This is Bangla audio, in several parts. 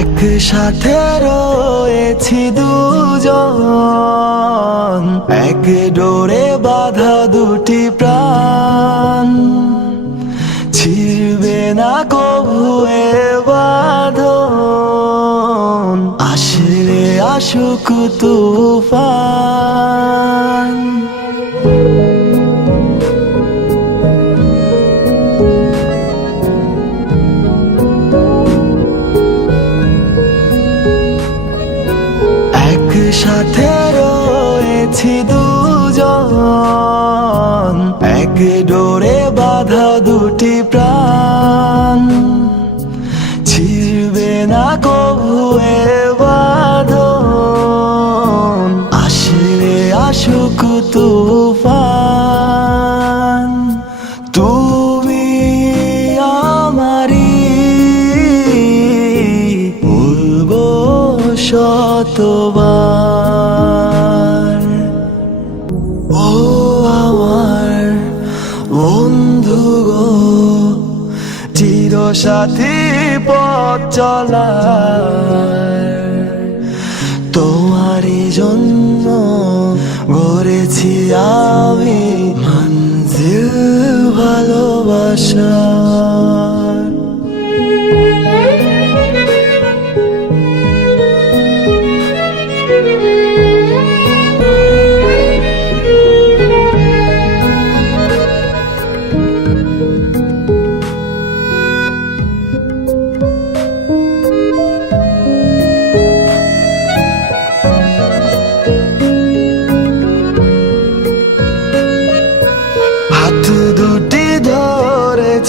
একসাথে রয়েছি দুজন। এক ডোরে বাধা দুটি প্রাণ। ছিড়বে না কবু এ বাঁধন। আসলে আসুক তুফান। একসাথে রয়েছি দুজন। এক ডোরে বাধা দুটি প্রাণ। ছিড়বে না কবু এ বাঁধন। আসলে আসুক তুফান। তুমি আমারি বলব শতবার। বন্ধু গো চির সাথী পথ চলা তোমারই জন্য গড়েছি আমি মঞ্জিল ভালোবাসার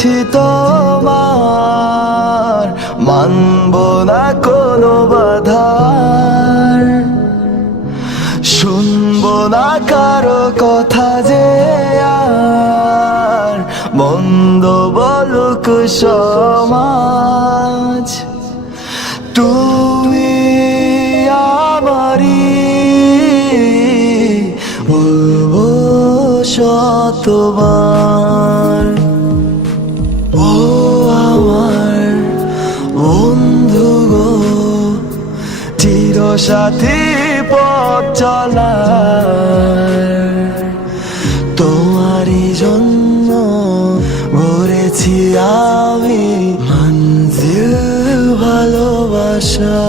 ধরেছি তোমার, মানব না কোনো বাধার। শুনব না কারও কথা যে আর, মন্দ বলুক সমাজ। তুমি আমারি বলব শতবার চির সাথী পথ চলার। তোমারই জন্য গড়েছি আমি মঞ্জিল ভালোবাসা।